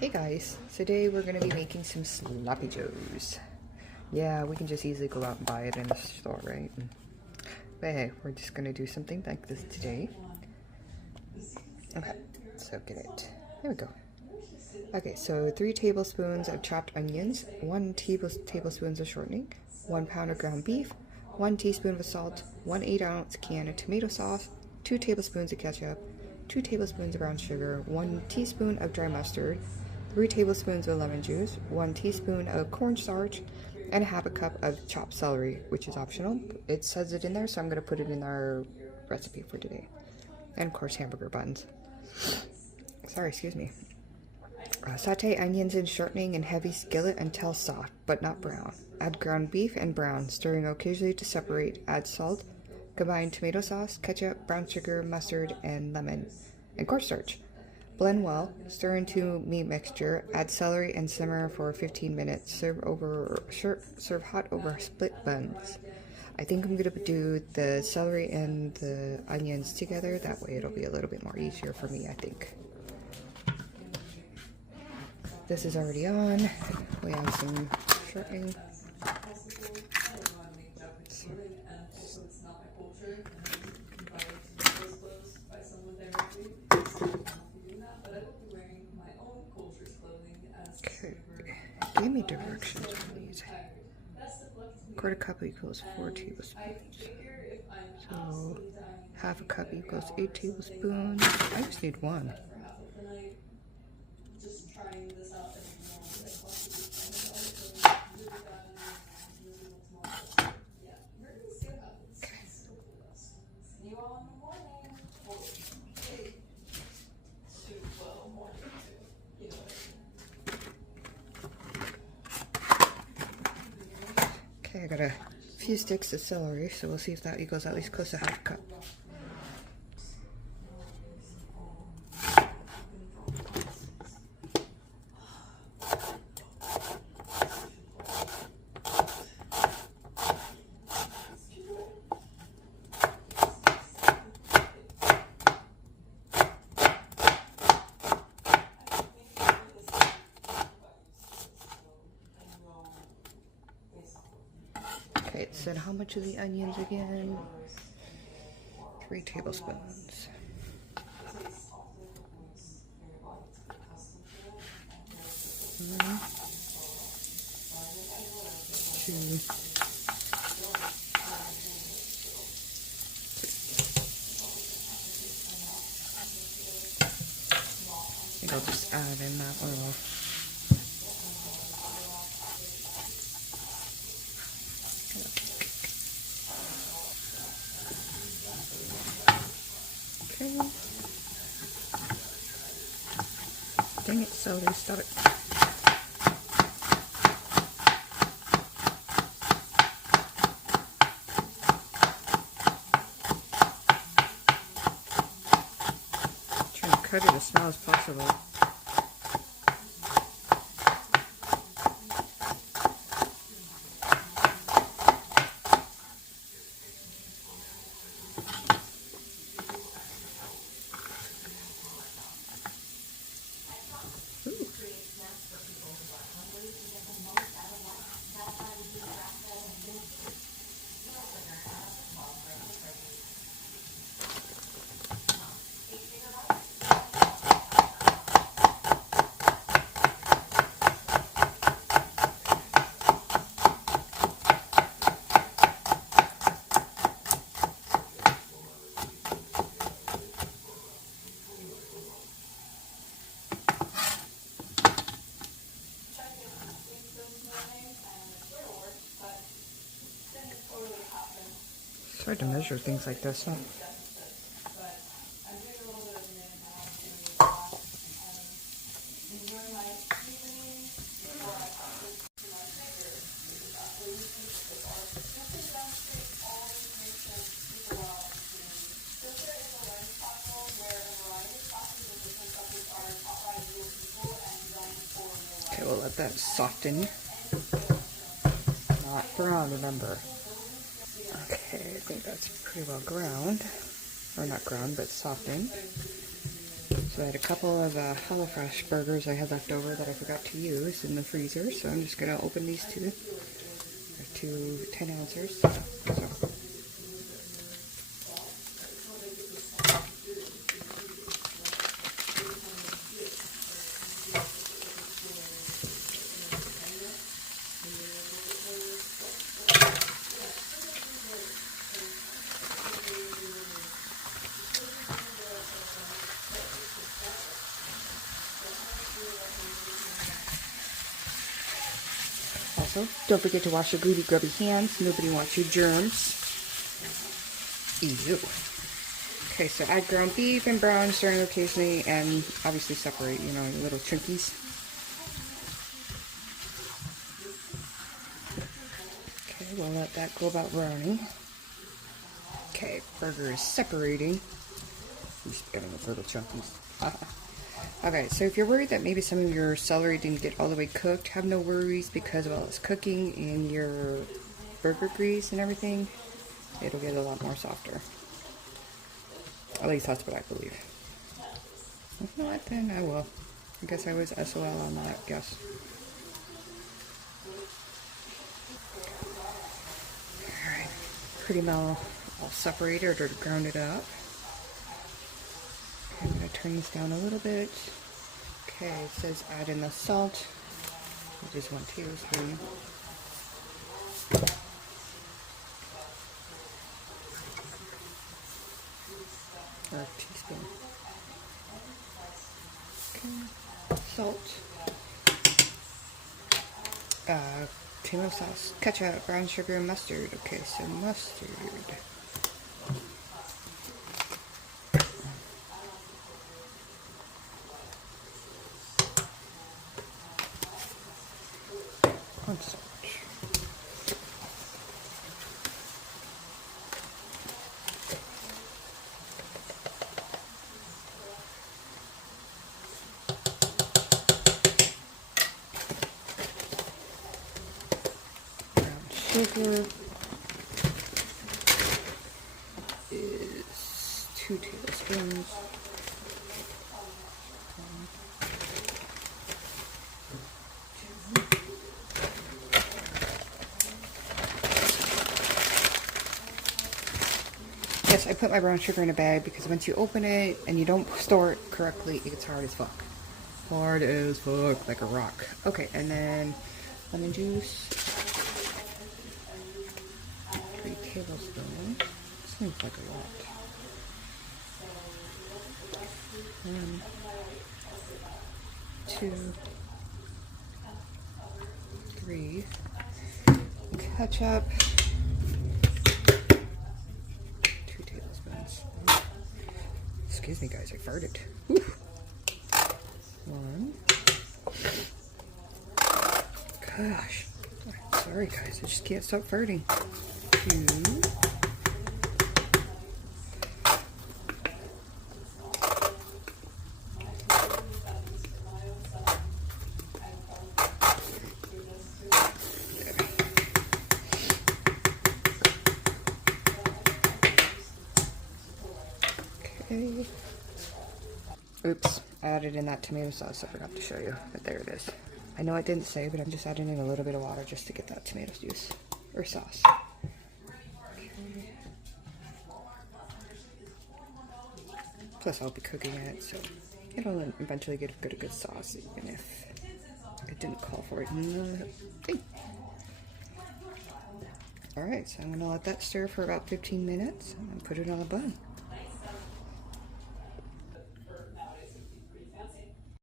Hey guys, today we're going to be making some sloppy joes. Yeah, we can just easily go out and buy it in the store, right? But hey, we're just going to do something like this today. Okay, so get it. There we go. Okay, so 3 tablespoons of chopped onions, 1 tablespoon of shortening, 1 pound of ground beef, 1 teaspoon of salt, 1 8-ounce can of tomato sauce, 2 tablespoons of ketchup, 2 tablespoons of brown sugar, 1 teaspoon of dry mustard, 3 tablespoons of lemon juice, 1 teaspoon of cornstarch, and half a cup of chopped celery, which is optional. It says it in there, so I'm going to put it in our recipe for today. And of course, hamburger buns. Sorry, excuse me. Saute onions in shortening in heavy skillet until soft, but not brown. Add ground beef and brown, stirring occasionally to separate. Add salt. Combine tomato sauce, ketchup, brown sugar, mustard, and lemon, and cornstarch. Blend well. Stir into meat mixture. Add celery and simmer for 15 minutes. Serve hot over split buns. I think I'm gonna do the celery and the onions together. That way, it'll be a little bit more easier for me, I think. This is already on. We have some shortening. Okay, give me directions, please. Quarter cup equals 4 tablespoons. So half a cup equals 8 tablespoons. I just need 1. Okay, I got a few sticks of celery, so we'll see if that equals at least close to half a cup. Okay, it said how much of the onions again? 3 tablespoons. 1, 2, 3. I think I'll just add in that little. Okay. Dang it, celery, stop it. Trying to cut it as small as possible. It's hard to measure things like this, huh? Okay, we'll let that soften. Not brown, remember. Okay, I think that's pretty well ground. Or not ground, but softened. So So I had a couple of HelloFresh burgers I had left over that I forgot to use in the freezer. So I'm just going to open these two. They're two 10-ounces. So. Also, don't forget to wash your greedy, grubby hands. Nobody wants your germs. Ew. Okay, so add ground beef and brown, stirring occasionally, and obviously separate, you know, your little chunkies. Okay, we'll let that go about browning. Okay, burger is separating. He's getting the little chunkies. Okay, so if you're worried that maybe some of your celery didn't get all the way cooked, have no worries, because while it's cooking in your burger grease and everything, it'll get a lot more softer. At least that's what I believe. If not, then I will. I guess I was SOL on that guess. Alright, pretty well all separated or grounded up. I'm going to turn this down a little bit. Okay, it says add in the salt, which is 1 tablespoon. Or a teaspoon. Okay, salt. Tomato sauce, ketchup, brown sugar, and mustard. Okay, so mustard. Sugar is 2 tablespoons. Yes, I put my brown sugar in a bag because once you open it and you don't store it correctly, it gets hard as fuck. Hard as fuck, like a rock. Okay, and then lemon juice. 3 tablespoons. Seems like a lot. 1, 2, 3. Ketchup. 2 tablespoons. Excuse me, guys, I farted. Whew. 1. Gosh. Sorry, guys, I just can't stop farting. 2. Okay. Oops, I added in that tomato sauce. I forgot to show you, but there it is. I know it didn't say, but I'm just adding in a little bit of water just to get that tomato juice or sauce. Okay. Plus, I'll be cooking it, so it'll eventually get a good sauce, even if it didn't call for it in the thing. Alright, so I'm going to let that stir for about 15 minutes and put it on a bun.